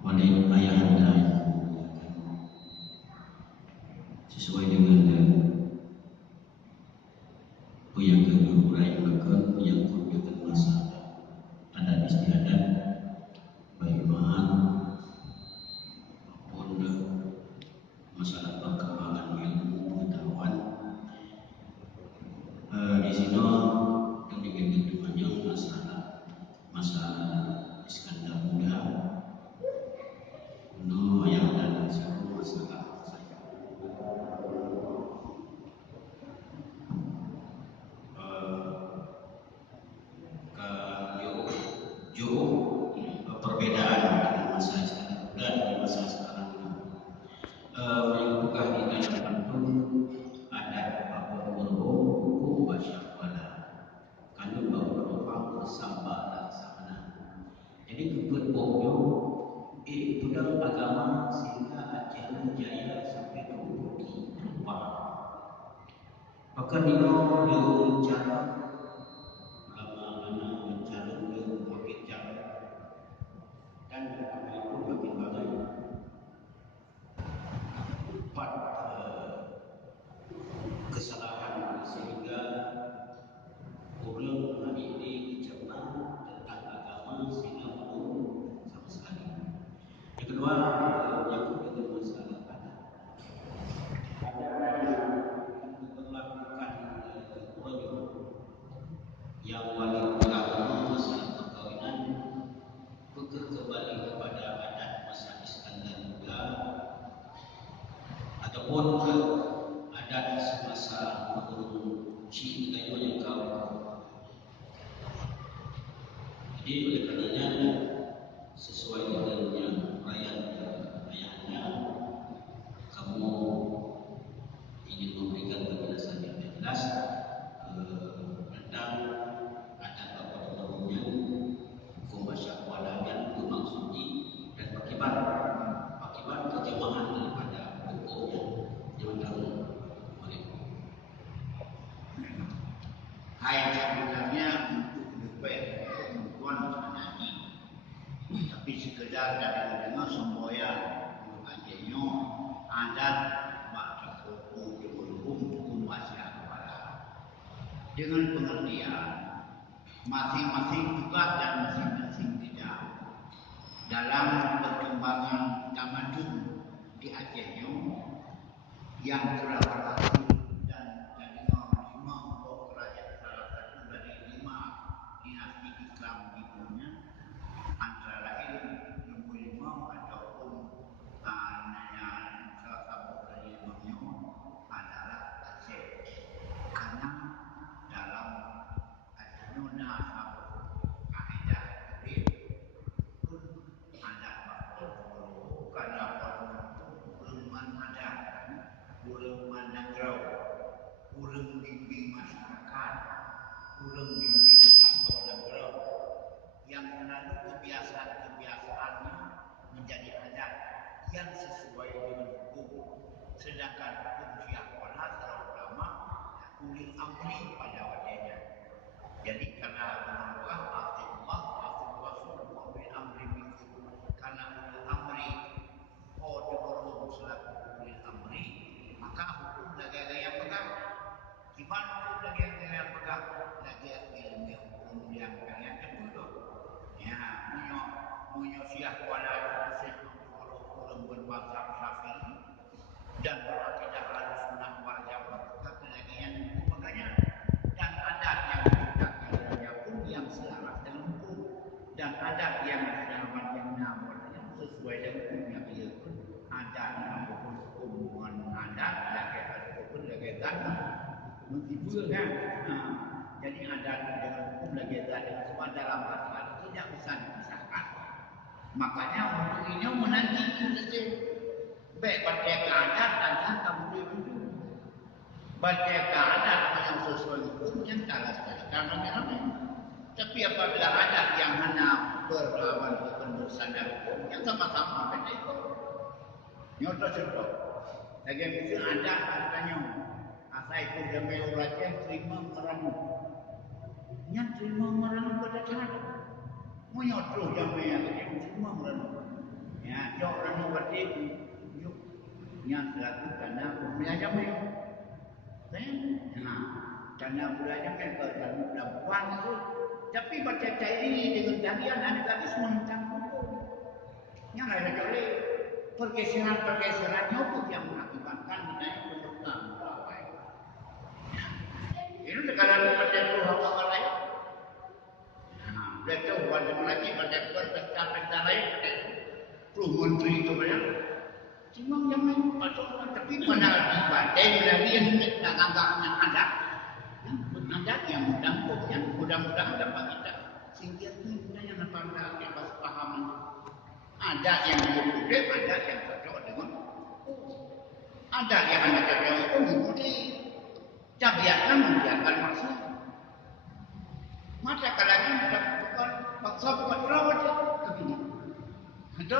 oleh ayahanda yang dimuliakan, sesuai dengan apa yang guru uraikan menyangkut dengan masalah adat istiadat baik mahal maupun masalah perkembangan ilmu pengetahuan. Di sini yang digenggam masalah Iskandar Muda, no yang ada di sini masalah saya. Jauh perbedaan dengan masa Iskandar Muda dengan masa sekarang ini. Bukan di dalam pantun ada bahwa hukum bahasa pada kanun bahwa orang bersabar laksana. Jadi kebetulannya pedang agama sehingga Aceh jaya sampai ke Bukit Rempah. Maka Nino dia cara lama-lama mencari dia makin cara dan apa itu makin banyak empat kesalahan sehingga orang hari ini cermat tentang agama sehingga menurun sama sekali. Yang kedua, menyangkut dengan masalah adat. Adat yang diberlakukan orang yang wali agama masalah perkawinan bukan kembali kepada adat masa Iskandar Muda ataupun adat semasa menurun Cina yang kau. Jadi oleh karenanya sesuai dengan yang rakyat ayahnya, kamu ingin memberikan penjelasan yang jelas tentang adat apa umumnya, hukum masyarakat yang bermaksudi dan akibat terjemahan daripada hukumnya yang oleh. Hai, sebenarnya untuk lebih tuan sanadi, tapi sekedar dari dengar semboyan ajenyo adat mak hukum masyarakat dengan pengertian masing-masing juga dan masing-masing tidak dalam perkembangan tamadun di Acehnya yang telah berhasil dan lima kerajaan salah satu dari 5 dinasti Islam di dunia, antara lain nombor 5 ataupun salah satu dari 5-nya adalah Aceh. Karena dalam Acehnya kaedah pun ada karena ulama ada ulama nagrau, ulama bimbing masyarakat, ulama bimbing atau nagrau yang selalu kebiasaan-kebiasaannya menjadi adat yang sesuai dengan hukum. Sedangkan hukum syiah secara ulama ulil amri pada wadahnya. Jadi karena Allah Rasul ulil amri minkum, karena ulil amri dengar selaku ulil amri, maka hukum lagi ada yang pegang. Gimana hukum lagi ada yang pegang? Lagi ilmu hukum yang kalian kedua. Ya, punya syiah kuala orang bermazhab Syafi'i dan berakidah Ahlussunnah wal Jamaah, tapi lagi yang makanya dan adat yang kita pun yang selaras dengan hukum dan adat yang dapat yang namanya sesuai dengan hukum yang dia pun adat yang hukum adat lagi hukum lagi tanah begitu kan. Jadi adat dengan hukum lagi tanah semua dalam masalah tidak bisa dipisahkan. Makanya untuk ini menanti itu baik pada adat kamu itu baca adat yang sesuai hukum yang salah sekali ramai-ramai. Tapi apabila adat yang hanya berlawan bersandar hukum yang sama-sama beda itu. Nyata contoh. Lagi mesti ada katanya asal itu demi uracen terima meramu. Yang terima meramu pada cara. Menyotro jamai yang semua merenung. Ya, jok renung berarti yuk yang selaku karena pemilihan jamai. Nah, karena pemilihan jamai ke dalam puan itu. Tapi baca ini dengan kalian analisme tentang hukum. Yang ada oleh pergeseran-pergeserannya itu yang mengakibatkan misalnya pembentukan berapa. Itu sekarang baca itu apa lain? Dia tahu wajib lagi pada pesta-pesta lain perlu menteri itu banyak. Cuma jangan pasukan tapi mana dibaca lagi yang agak-agak ada yang mudah-mudahan dapat kita sehingga kita yang dapat kepahaman. Ada yang diikuti, ada yang cocok dengan ada yang tidak cocok itu diikuti. Biarkan membiarkan maksud. Masa kalanya sudah paksa buat rawat begini. Ada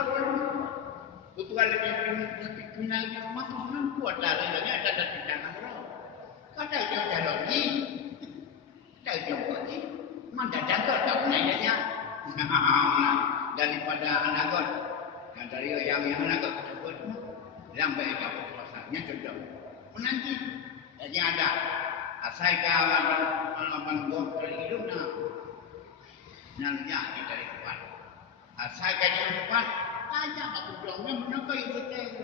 ketua lebih kenal yang makan kuat dari ada di tangan rawat. Kata dia lagi, dia lagi, mana jaga tak nanya daripada anak dan dari yang anak tersebut yang baik apa puasanya cocok. Menanti jadi ada. Asal kawan gua dari hidup nalnya di dari depan. Asal kawan depan tanya aku dongnya menapa itu teh.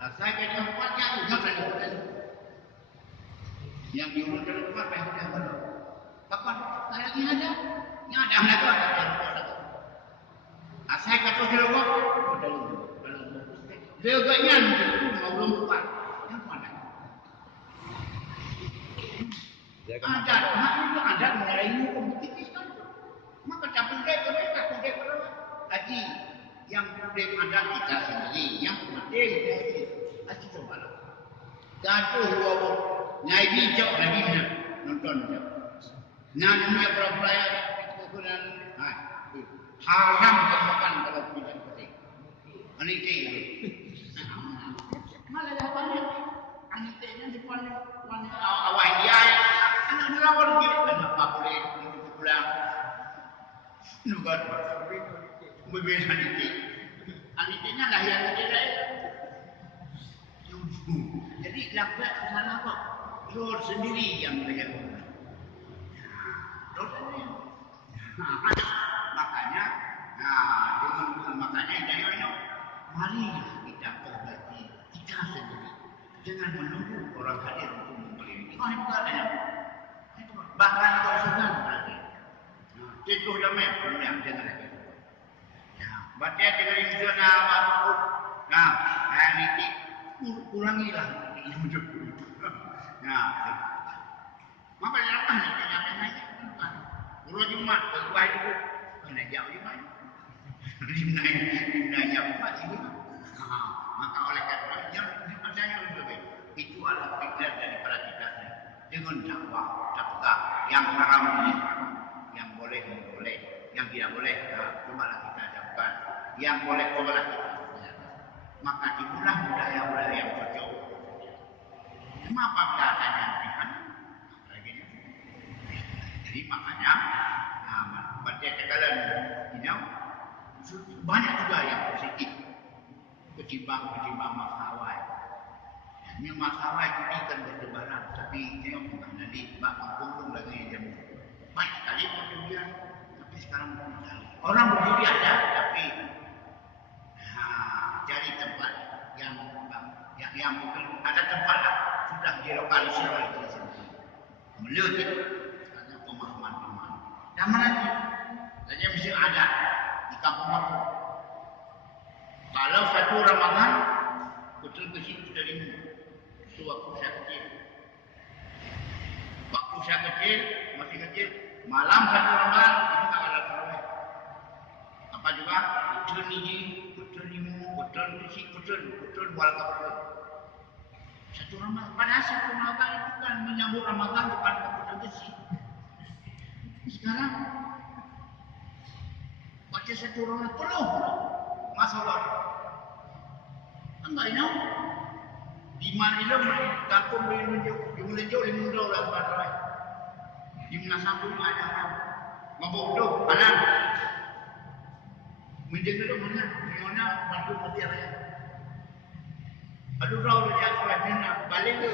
Asal kawan depannya juga dari depan. Yang diurut dari depan dah kalau. Kapan lagi ada? Yang ada anak ada. Asal kata dia buat dalam. Dia agaknya itu mau belum buat. Yang mana? Ada, itu ada mengenai hukum kan. Maka tak boleh berlawan. Haji yang boleh ada kita sendiri, yang penting haji coba. Gaduh wawo, nyai bijak lagi nonton dia. Namanya berapa kekurangan, haram kemakan kalau tidak penting. Aniti, malah dah banyak. Anitinya di mana awal dia. Anak lawan gitu kenapa boleh pulang? Nugat berbeza itu. Anitinya lahir dari lain. Jadi lakukan sana apa? Lord sendiri yang belajar. Lord sendiri. Makanya, dengan makanya jangan mari kita perbaiki kita sendiri. Jangan menunggu orang hadir untuk membeli. Itu ada. Bahkan konsumen berarti. Itu jamai yang jangan lagi. Baca dengan internasional apapun. Ini kurangilah yang cukup. Maka apa ni? Urut Jumat, berbuat itu. Kena jauh Jumat. Lima Jumat ini. Maka oleh kerana yang adanya lebih itu adalah pikiran daripada kita dengan dakwah, tegak yang haram ini haram, yang boleh boleh, yang tidak boleh cumalah kita jauhkan, yang boleh kita. Maka itulah budaya-budaya yang cocok. Kenapa bahasanya kan? Jadi makanya baca cakaran ini banyak juga yang positif. Ketimbang masalah. Ini masalah ini kan bertebaran, tapi tengok nanti bakal turun lagi jam. Baik sekali perjudian, tapi sekarang orang berjudi ada, tapi cari tempat yang mungkin ada tempat lah, sudah dilokalisir oleh kita sendiri. Melihat karena pemahaman. Dan mana ni? Saja mesti ada di kampung aku. Kalau satu Ramadan betul ke situ dari itu waktu saya kecil. Masih kecil, malam satu Ramadan itu tak ada tarawih. Apa juga? Betul ni, betul limu, betul musik, betul buat betul. Satu Ramadan, padahal satu Ramadan itu kan menyambut Ramadan bukan betul besi. Sekarang baca satu Ramadan penuh masalah. Enggak ini. Di mana itu kampung di Melenjau di Mundo lah Baterai. Di mana sambung ada mabuk tu panas. Menjaga dulu mana? Mana bantu mati raya. Aduh tahu dia akan nak balik tu.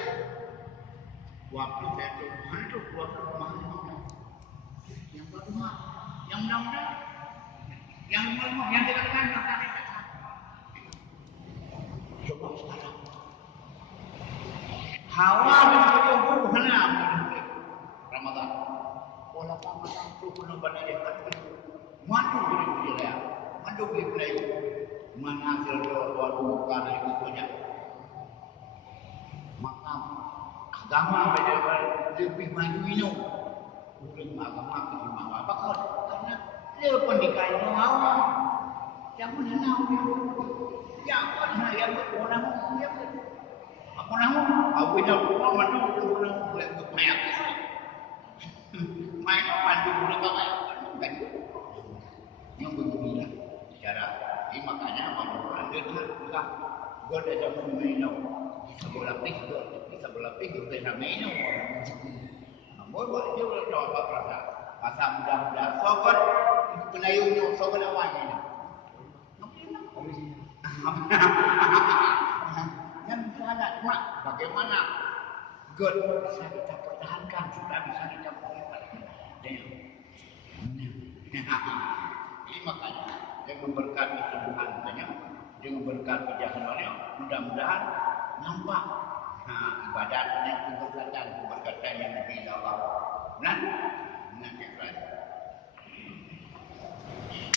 Waktu saya tu mana tu waktu mana? Yang berdua, yang mudah-mudah, yang lemah, yang dekat-dekat tak. Coba sekarang. Hawa berjodoh guru mana? Ramadan. Pola Ramadan tu penuh pada dia tak. Mandu beri dia. Mandu beri pelayu. Mana hasil doa bukan itu banyak. Maka agama lebih maju ini. Bukan agama ke apa kau? Karena dia pendidikan awam. Yang mana tahu dia? Yang mana yang orang dia? Apa nama? Aku dah buat mandu orang boleh bermain. Main mandu boleh bermain. Kan? Yang beginilah cara. Jadi makanya mandu anda tak gua dah jamu minum. Sebelah pih kita nak minum. Namun buat dia boleh tahu apa perasa. Pasal mudah-mudah. Sokot penayungnya sokot awalnya ni. Yang sangat mak bagaimana God bisa kita pertahankan juga bisa kita pertahankan. Jadi makanya dengan berkat Tuhan banyak, dengan berkat kejahatannya mudah-mudahan nampak ibadatnya keberkatan yang lebih Allah. Nah, yang lain.